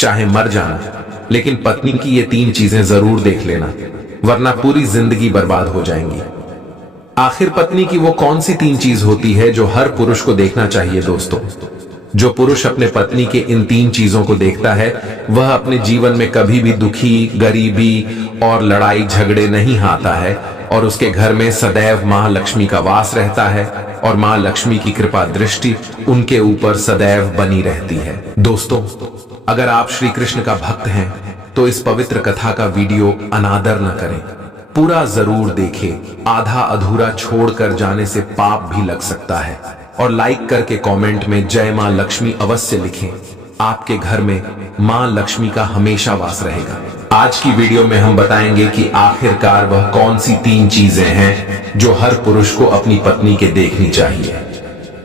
चाहे मर जाना, लेकिन पत्नी की ये 3 चीजें जरूर देख लेना, वरना पूरी जिंदगी बर्बाद हो जाएंगी। आखिर पत्नी की वो कौन सी 3 चीज होती है जो हर पुरुष को देखना चाहिए दोस्तों? जो पुरुष अपने पत्नी के इन 3 चीजों को देखता है, वह अपने जीवन में कभी भी दुखी, गरीबी और लड़ाई झगड़े नहीं आता है, और उसके घर में सदैव मां लक्ष्मी का वास रहता है, और मां लक्ष्मी की कृपा दृष्टि उनके ऊपर सदैव बनी रहती है। दोस्तों, अगर आप श्री कृष्ण का भक्त हैं तो इस पवित्र कथा का वीडियो अनादर न करें, पूरा जरूर देखें। आधा अधूरा छोड़कर जाने से पाप भी लग सकता है। और लाइक करके कमेंट में जय मां लक्ष्मी अवश्य लिखें। आपके घर में मां लक्ष्मी का हमेशा वास रहेगा। आज की वीडियो में हम बताएंगे कि आखिरकार वह कौन सी 3 चीजें हैं जो हर पुरुष को अपनी पत्नी के देखनी चाहिए।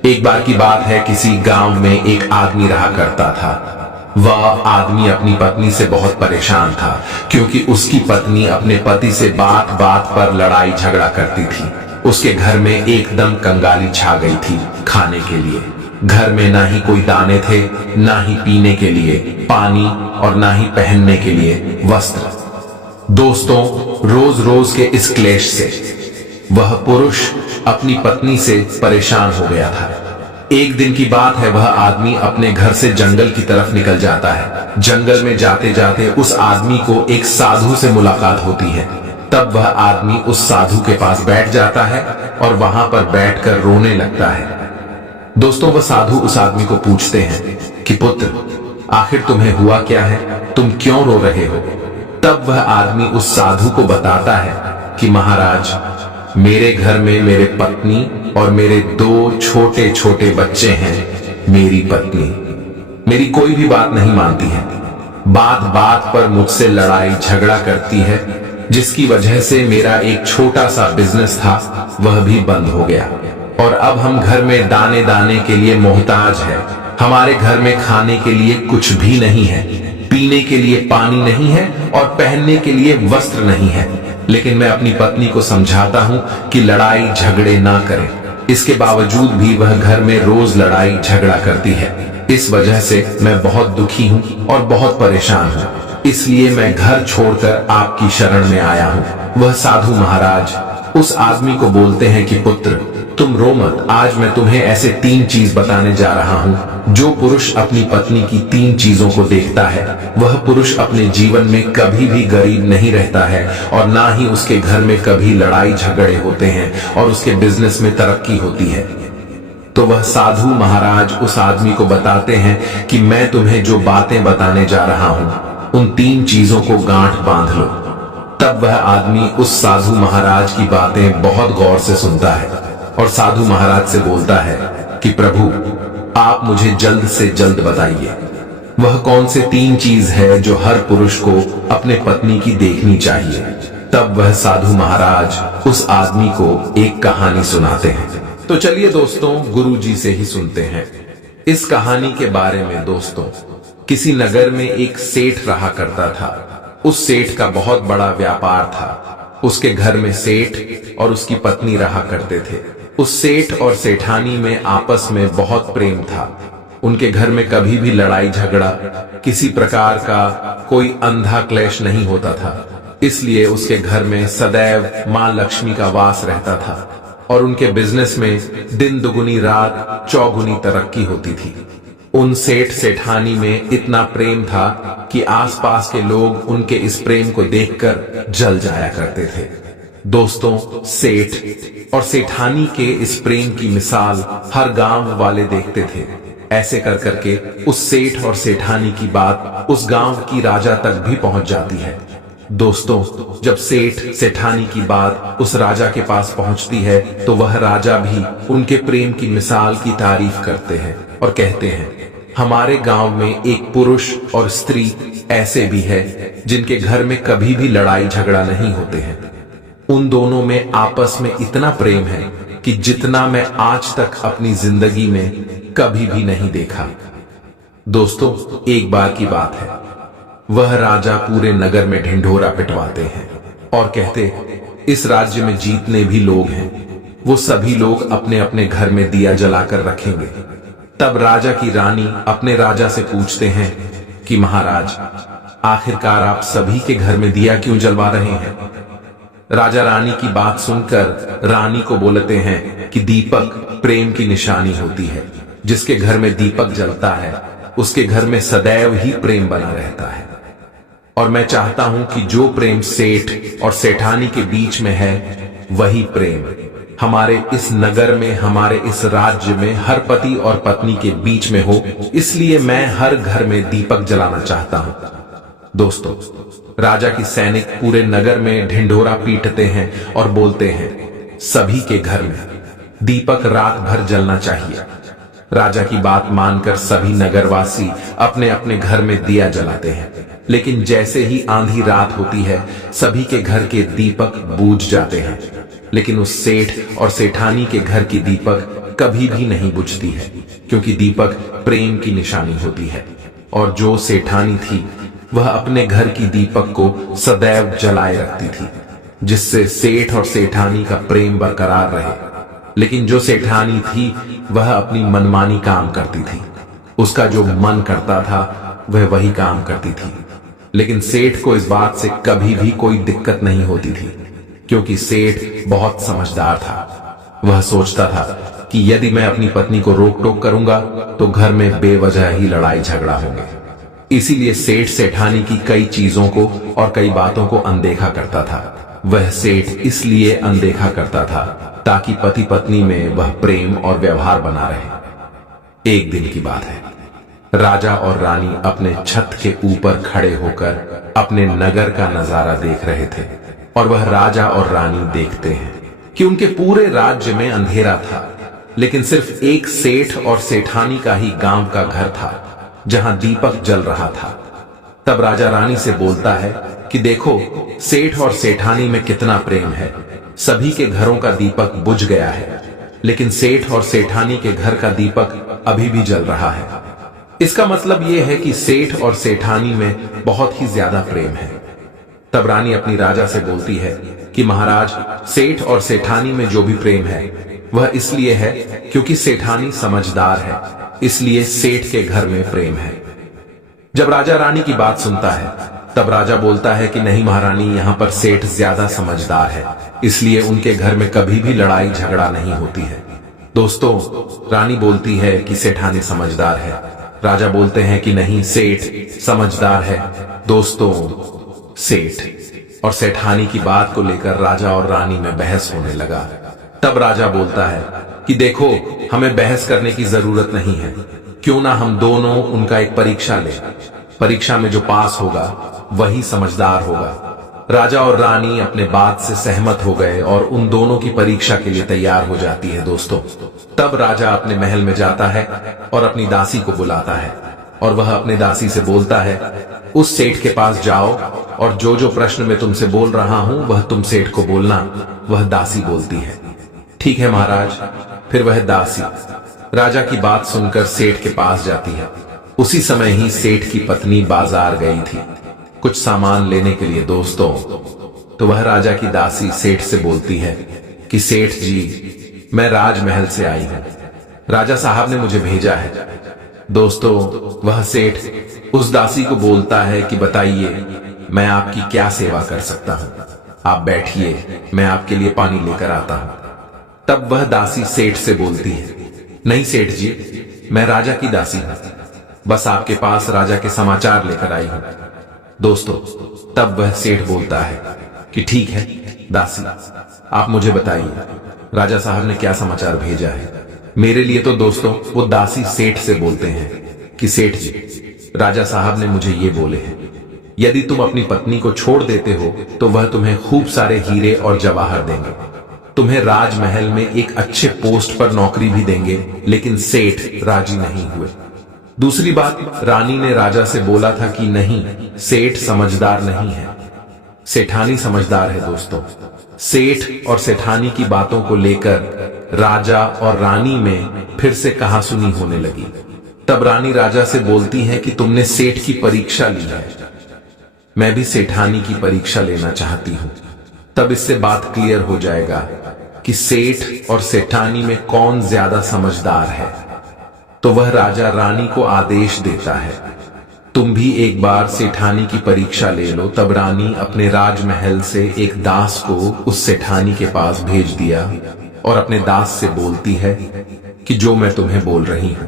एक बार की बात है, किसी गांव में एक आदमी रहा करता था। वह आदमी अपनी पत्नी से बहुत परेशान था, क्योंकि उसकी पत्नी अपने पति से बात बात पर लड़ाई झगड़ा करती थी। उसके घर में एकदम कंगाली छा गई थी। खाने के लिए घर में ना ही कोई दाने थे, ना ही पीने के लिए पानी, और ना ही पहनने के लिए वस्त्र। दोस्तों, रोज रोज के इस क्लेश से वह पुरुष अपनी पत्नी से परेशान हो गया था। एक दिन की बात है, वह आदमी अपने घर से जंगल की तरफ निकल जाता है। जंगल में जाते जाते उस आदमी को एक साधु से मुलाकात होती है। तब वह आदमी उस साधु के पास बैठ जाता है और वहां पर बैठकर रोने लगता है। दोस्तों, वह साधु उस आदमी को पूछते हैं कि पुत्र, आखिर तुम्हें हुआ क्या है, तुम क्यों रो रहे हो? तब वह आदमी उस साधु को बताता है कि महाराज, मेरे घर में मेरे पत्नी और मेरे 2 छोटे छोटे बच्चे हैं। मेरी पत्नी मेरी कोई भी बात नहीं मानती है, बात बात पर मुझसे लड़ाई झगड़ा करती है, जिसकी वजह से मेरा एक छोटा सा बिजनेस था वह भी बंद हो गया, और अब हम घर में दाने दाने के लिए मोहताज है। हमारे घर में खाने के लिए कुछ भी नहीं है, पीने के लिए पानी नहीं है, और पहनने के लिए वस्त्र नहीं है। लेकिन मैं अपनी पत्नी को समझाता हूं कि लड़ाई झगड़े ना करें, इसके बावजूद भी वह घर में रोज लड़ाई झगड़ा करती है। इस वजह से मैं बहुत दुखी हूं और बहुत परेशान हूं, इसलिए मैं घर छोड़कर आपकी शरण में आया हूं। वह साधु महाराज उस आदमी को बोलते हैं कि पुत्र, तुम रो मत, आज मैं तुम्हें ऐसे 3 चीज बताने जा रहा हूं। जो पुरुष अपनी पत्नी की 3 चीजों को देखता है, वह पुरुष अपने जीवन में कभी भी गरीब नहीं रहता है, और ना ही उसके घर में कभी लड़ाई झगड़े होते हैं, और उसके बिजनेस में तरक्की होती है। तो वह साधु महाराज उस आदमी को बताते हैं कि मैं तुम्हें जो बातें बताने जा रहा हूं, उन 3 चीजों को गांठ बांध लो। तब वह आदमी उस साधु महाराज की बातें बहुत गौर से सुनता है, और साधु महाराज से बोलता है कि प्रभु, आप मुझे जल्द से जल्द बताइए, वह कौन से 3 चीज है जो हर पुरुष को अपने पत्नी की देखनी चाहिए। तब वह साधु महाराज उस आदमी को एक कहानी सुनाते हैं। तो चलिए दोस्तों, गुरु जी से ही सुनते हैं इस कहानी के बारे में। दोस्तों, किसी नगर में एक सेठ रहा करता था। उस सेठ का बहुत बड़ा व्यापार था। उसके घर में सेठ और उसकी पत्नी रहा करते थे। उस सेठ और सेठानी में आपस में बहुत प्रेम था। उनके घर में कभी भी लड़ाई झगड़ा, किसी प्रकार का कोई अंधा क्लेश नहीं होता था। इसलिए उसके घर में सदैव मां लक्ष्मी का वास रहता था, और उनके बिजनेस में दिन दुगुनी रात चौगुनी तरक्की होती थी। उन सेठ सेठानी में इतना प्रेम था कि आसपास के लोग उनके इस प्रेम को देखकर जल जाया करते थे। दोस्तों, सेठ और सेठानी के इस प्रेम की मिसाल हर गांव वाले देखते थे। ऐसे कर करके उस सेठ और सेठानी की बात उस गांव की राजा तक भी पहुंच जाती है। दोस्तों, जब सेठ सेठानी की बात उस राजा के पास पहुंचती है, तो वह राजा भी उनके प्रेम की मिसाल की तारीफ करते हैं और कहते हैं, हमारे गांव में एक पुरुष और स्त्री ऐसे भी है जिनके घर में कभी भी लड़ाई झगड़ा नहीं होते हैं। उन दोनों में आपस में इतना प्रेम है कि जितना मैं आज तक अपनी जिंदगी में कभी भी नहीं देखा। दोस्तों, एक बार की बात है, वह राजा पूरे नगर में ढिंढोरा पिटवाते हैं और कहते, इस राज्य में जितने भी लोग हैं, वो सभी लोग अपने अपने घर में दिया जलाकर रखेंगे। तब राजा की रानी अपने राजा से पूछते हैं कि महाराज, आखिरकार आप सभी के घर में दिया क्यों जलवा रहे हैं? राजा रानी की बात सुनकर रानी को बोलते हैं कि दीपक प्रेम की निशानी होती है। जिसके घर में दीपक जलता है उसके घर में सदैव ही प्रेम बना रहता है। और मैं चाहता हूं कि जो प्रेम सेठ और सेठानी के बीच में है वही प्रेम हमारे इस नगर में, हमारे इस राज्य में हर पति और पत्नी के बीच में हो। इसलिए मैं हर घर में दीपक जलाना चाहता हूं। दोस्तों, राजा की सैनिक पूरे नगर में ढिंढोरा पीटते हैं और बोलते हैं सभी के घर में दीपक रात भर जलना चाहिए। राजा की बात मानकर सभी नगरवासी अपने अपने घर में दिया जलाते हैं। लेकिन जैसे ही आंधी रात होती है सभी के घर के दीपक बूझ जाते हैं। लेकिन उस सेठ और सेठानी के घर की दीपक कभी भी नहीं बुझती है, क्योंकि दीपक प्रेम की निशानी होती है। और जो सेठानी थी वह अपने घर की दीपक को सदैव जलाए रखती थी, जिससे सेठ और सेठानी का प्रेम बरकरार रहे। लेकिन जो सेठानी थी वह अपनी मनमानी काम करती थी। उसका जो मन करता था वह वही काम करती थी। लेकिन सेठ को इस बात से कभी भी कोई दिक्कत नहीं होती थी, क्योंकि सेठ बहुत समझदार था। वह सोचता था कि यदि मैं अपनी पत्नी को रोक टोक करूंगा तो घर में बेवजह ही लड़ाई झगड़ा होंगे। इसीलिए सेठ सेठानी की कई चीजों को और कई बातों को अनदेखा करता था। वह सेठ इसलिए अनदेखा करता था ताकि पति पत्नी में वह प्रेम और व्यवहार बना रहे। एक दिन की बात है, राजा और रानी अपने छत के ऊपर खड़े होकर अपने नगर का नजारा देख रहे थे। और वह राजा और रानी देखते हैं कि उनके पूरे राज्य में अंधेरा था, लेकिन सिर्फ एक सेठ और सेठानी का ही गांव का घर था जहां दीपक जल रहा था। तब राजा रानी से बोलता है कि देखो, सेठ और सेठानी में कितना प्रेम है। सभी के घरों का दीपक बुझ गया है, लेकिन सेठ और सेठानी के घर का दीपक अभी भी जल रहा है। इसका मतलब यह है कि सेठ और सेठानी में बहुत ही ज्यादा प्रेम है। तब रानी अपनी राजा से बोलती है कि महाराज, सेठ और सेठानी में जो भी प्रेम है वह इसलिए है क्योंकि सेठानी समझदार है, इसलिए सेठ के घर में प्रेम है। जब राजा रानी की बात सुनता है तब राजा बोलता है कि नहीं महारानी, यहां पर सेठ ज्यादा समझदार है, इसलिए उनके घर में कभी भी लड़ाई झगड़ा नहीं होती है। दोस्तों, रानी बोलती है कि सेठानी समझदार है। राजा बोलते हैं कि नहीं, सेठ समझदार है। दोस्तों, सेठ और सेठानी की बात को लेकर राजा और रानी में बहस होने लगा। तब राजा बोलता है कि देखो, हमें बहस करने की जरूरत नहीं है। क्यों ना हम दोनों उनका एक परीक्षा लें। परीक्षा में जो पास होगा वही समझदार होगा। राजा और रानी अपने बात से सहमत हो गए और उन दोनों की परीक्षा के लिए तैयार हो जाती है। दोस्तों, तब राजा अपने महल में जाता है और अपनी दासी को बुलाता है और वह अपने दासी से बोलता है, उस सेठ के पास जाओ और जो जो प्रश्न मैं तुमसे बोल रहा हूं वह तुम सेठ को बोलना। वह दासी बोलती है, ठीक है महाराज। फिर वह दासी राजा की बात सुनकर सेठ के पास जाती है। उसी समय ही सेठ की पत्नी बाजार गई थी कुछ सामान लेने के लिए। दोस्तों, तो वह राजा की दासी सेठ से बोलती है कि सेठ जी, मैं राजमहल से आई हूं, राजा साहब ने मुझे भेजा है। दोस्तों, वह सेठ उस दासी को बोलता है कि बताइए, मैं आपकी क्या सेवा कर सकता हूं। आप बैठिए, मैं आपके लिए पानी लेकर आता हूं। तब वह दासी सेठ से बोलती है, नहीं सेठ जी, मैं राजा की दासी हूं, बस आपके पास राजा के समाचार लेकर आई हूं। दोस्तों, तब वह सेठ बोलता है कि ठीक है दासी, आप मुझे बताइए राजा साहब ने क्या समाचार भेजा है मेरे लिए। तो दोस्तों, वो दासी सेठ से बोलते हैं कि सेठ जी, राजा साहब ने मुझे ये बोले हैं, यदि तुम अपनी पत्नी को छोड़ देते हो तो वह तुम्हें खूब सारे हीरे और जवाहर देंगे, तुम्हें राजमहल में एक अच्छे पोस्ट पर नौकरी भी देंगे। लेकिन सेठ राजी नहीं हुए। दूसरी बात, रानी ने राजा से बोला था कि नहीं, सेठ समझदार नहीं है, सेठानी समझदार है। दोस्तों, सेठ और सेठानी की बातों को लेकर राजा और रानी में फिर से कहासुनी होने लगी। तब रानी राजा से बोलती है कि तुमने सेठ की परीक्षा ली है, मैं भी सेठानी की परीक्षा लेना चाहती हूं। तब इससे बात क्लियर हो जाएगा कि सेठ और सेठानी में कौन ज्यादा समझदार है। तो वह राजा रानी को आदेश देता है तुम भी एक बार सेठानी की परीक्षा ले लो। तब रानी अपने राजमहल से एक दास को उस सेठानी के पास भेज दिया और अपने दास से बोलती है कि जो मैं तुम्हें बोल रही हूं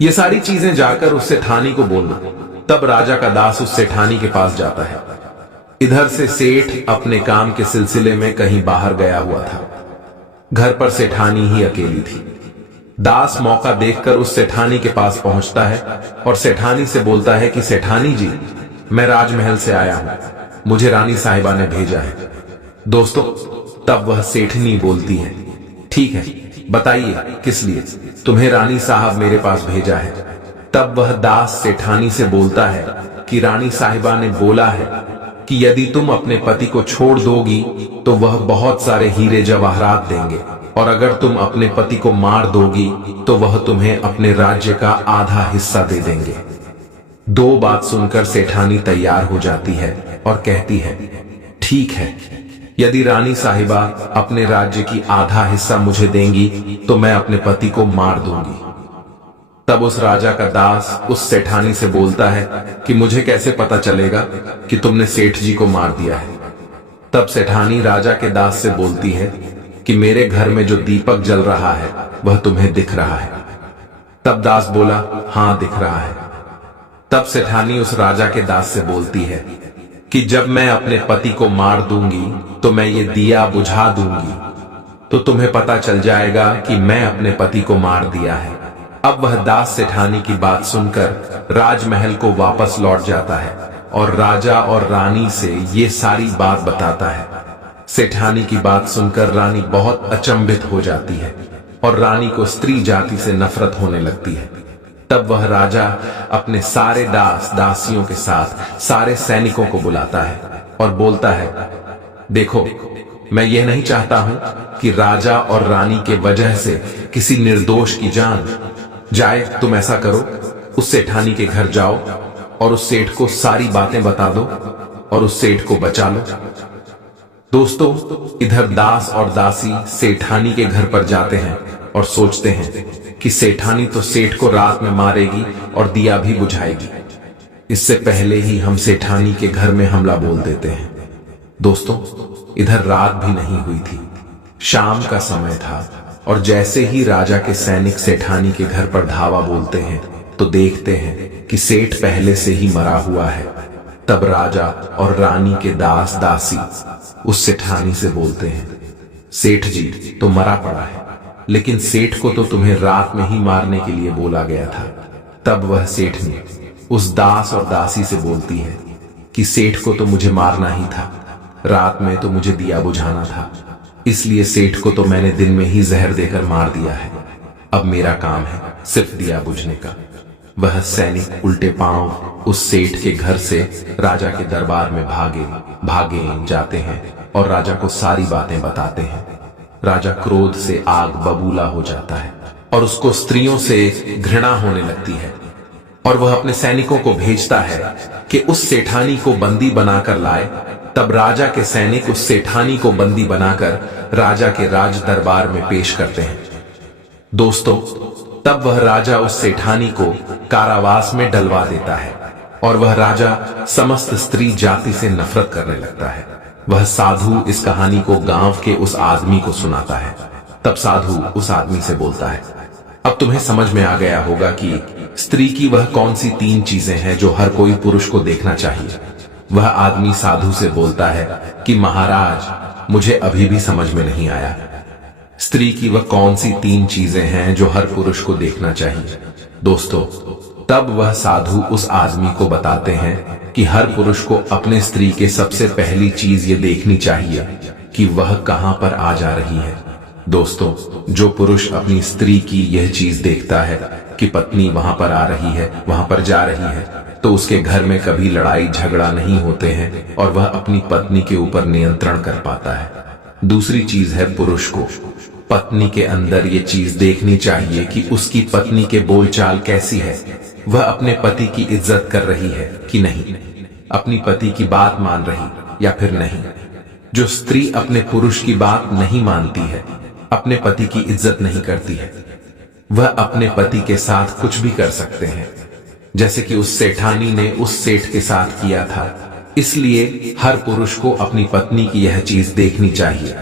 ये सारी चीजें जाकर उस सेठानी को बोलना। तब राजा का दास उस सेठानी के पास जाता है। इधर से सेठ अपने काम के सिलसिले में कहीं बाहर गया हुआ था। घर पर सेठानी ही अकेली थी। दास मौका देखकर उस सेठानी के पास पहुंचता है और सेठानी से बोलता है कि सेठानी जी, मैं राजमहल से आया हूं, मुझे रानी साहिबा ने भेजा है। दोस्तों, तब वह सेठनी बोलती है, ठीक है, बताइए किस लिए तुम्हें रानी साहब मेरे पास भेजा है। तब वह दास सेठानी से बोलता है कि रानी साहिबा ने बोला है कि यदि तुम अपने पति को छोड़ दोगी तो वह बहुत सारे हीरे जवाहरात देंगे, और अगर तुम अपने पति को मार दोगी तो वह तुम्हें अपने राज्य का आधा हिस्सा दे देंगे। दो बात सुनकर सेठानी तैयार हो जाती है और कहती है, ठीक है, यदि रानी साहिबा अपने राज्य की आधा हिस्सा मुझे देंगी तो मैं अपने पति को मार दूंगी। तब उस राजा का दास उस सेठानी से बोलता है कि मुझे कैसे पता चलेगा कि तुमने सेठ जी को मार दिया है। तब सेठानी राजा के दास से बोलती है कि मेरे घर में जो दीपक जल रहा है वह तुम्हें दिख रहा है। तब दास बोला, हां दिख रहा है। तब सेठानी उस राजा के दास से बोलती है कि जब मैं अपने पति को मार दूंगी तो मैं ये दिया बुझा दूंगी, तो तुम्हें पता चल जाएगा कि मैं अपने पति को मार दिया है। अब वह दास सेठानी की बात सुनकर राजमहल को वापस लौट जाता है और राजा और रानी से ये सारी बात बताता है। सेठानी की बात सुनकर रानी बहुत अचंभित हो जाती है और रानी को स्त्री जाति से नफरत होने लगती है। तब वह राजा अपने सारे दास दासियों के साथ सारे सैनिकों को बुलाता है और बोलता है, देखो, मैं यह नहीं चाहता हूं कि राजा और रानी के वजह से किसी निर्दोष की जान जाए। तुम ऐसा करो, उस सेठानी के घर जाओ और उस सेठ को सारी बातें बता दो और उस सेठ को बचा लो। दोस्तों, इधर दास और दासी सेठानी के घर पर जाते हैं और सोचते हैं कि सेठानी तो सेठ को रात में मारेगी और दिया भी बुझाएगी। इससे पहले ही हम सेठानी के घर में हमला बोल देते हैं। दोस्तों, इधर रात भी नहीं हुई थी, शाम का समय था और जैसे ही राजा के सैनिक सेठानी के घर पर धावा बोलते हैं तो देखते हैं कि सेठ पहले से ही मरा हुआ है। तब राजा और रानी के दास दासी उस सेठानी से बोलते हैं, सेठ जी तो मरा पड़ा है, लेकिन सेठ को तो तुम्हें रात में ही मारने के लिए बोला गया था। तब वह सेठनी उस दास और दासी से बोलती है कि सेठ को तो मुझे मारना ही था, रात में तो मुझे दिया बुझाना था, इसलिए सेठ को तो मैंने दिन में ही जहर देकर मार दिया है। अब मेरा काम है सिर्फ दिया बुझने का। वह सैनिक उल्टे पांव उस सेठ के घर से राजा के दरबार में भागे जाते हैं और राजा को सारी बातें बताते हैं। राजा क्रोध से आग बबूला हो जाता है और उसको स्त्रियों से घृणा होने लगती है और वह अपने सैनिकों को भेजता है कि उस सेठानी को बंदी बनाकर लाए। तब राजा के सैनिक उस सेठानी को बंदी बनाकर राजा के राज दरबार में पेश करते हैं। दोस्तों, तब वह राजा उस सेठानी को कारावास में डलवा देता है और वह राजा समस्त स्त्री जाति से नफरत करने लगता है। वह साधु इस कहानी को गांव के उस आदमी को सुनाता है। तब साधु उस आदमी से बोलता है, अब तुम्हें समझ में आ गया होगा कि स्त्री की वह कौन सी 3 चीजें हैं जो हर कोई पुरुष को देखना चाहिए। वह आदमी साधु से बोलता है कि महाराज, मुझे अभी भी समझ में नहीं आया, स्त्री की वह कौन सी 3 चीजें हैं जो हर पुरुष को देखना चाहिए। दोस्तों, तब वह साधु उस आदमी को बताते हैं कि हर पुरुष को अपने स्त्री के सबसे पहली चीज ये देखनी चाहिए कि वह कहां पर आ जा रही है। दोस्तों, जो पुरुष अपनी स्त्री की यह चीज देखता है कि पत्नी वहां पर आ रही है, वहां पर जा रही है, तो उसके घर में कभी लड़ाई झगड़ा नहीं होते हैं और वह अपनी पत्नी के ऊपर नियंत्रण कर पाता है। दूसरी चीज है, पुरुष को पत्नी के अंदर ये चीज देखनी चाहिए कि उसकी पत्नी के बोलचाल कैसी है, वह अपने पति की इज्जत कर रही है कि नहीं, अपनी पति की बात मान रही या फिर नहीं। जो स्त्री अपने पुरुष की बात नहीं मानती है, अपने पति की इज्जत नहीं करती है, वह अपने पति के साथ कुछ भी कर सकते हैं। जैसे कि उस सेठानी ने उस सेठ के साथ किया था। इसलिए हर पुरुष को अपनी पत्नी की यह चीज देखनी चाहिए।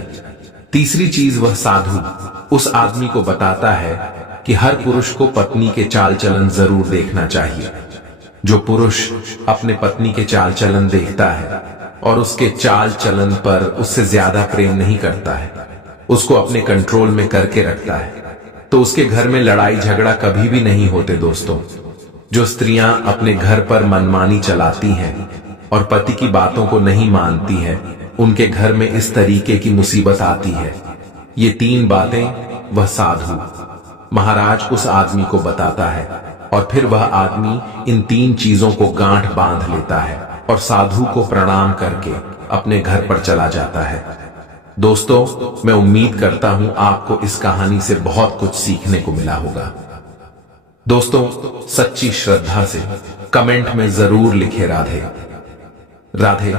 तीसरी चीज, वह साधु उस आदमी को बताता है कि हर पुरुष को पत्नी के चाल चलन जरूर देखना चाहिए। जो पुरुष अपने पत्नी के चाल चलन देखता है और उसके चाल चलन पर उससे ज्यादा प्रेम नहीं करता है, उसको अपने कंट्रोल में करके रखता है, तो उसके घर में लड़ाई झगड़ा कभी भी नहीं होते। दोस्तों, जो स्त्रियां अपने घर पर मनमानी चलाती हैं और पति की बातों को नहीं मानती है, उनके घर में इस तरीके की मुसीबत आती है। ये तीन बातें वह साधु महाराज उस आदमी को बताता है और फिर वह आदमी इन तीन चीजों को गांठ बांध लेता है और साधु को प्रणाम करके अपने घर पर चला जाता है। दोस्तों, मैं उम्मीद करता हूं आपको इस कहानी से बहुत कुछ सीखने को मिला होगा। दोस्तों, सच्ची श्रद्धा से कमेंट में जरूर लिखे राधे राधे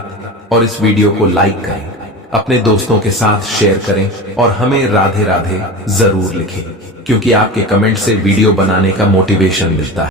और इस वीडियो को लाइक करें, अपने दोस्तों के साथ शेयर करें और हमें राधे राधे जरूर लिखें, क्योंकि आपके कमेंट से वीडियो बनाने का मोटिवेशन मिलता है।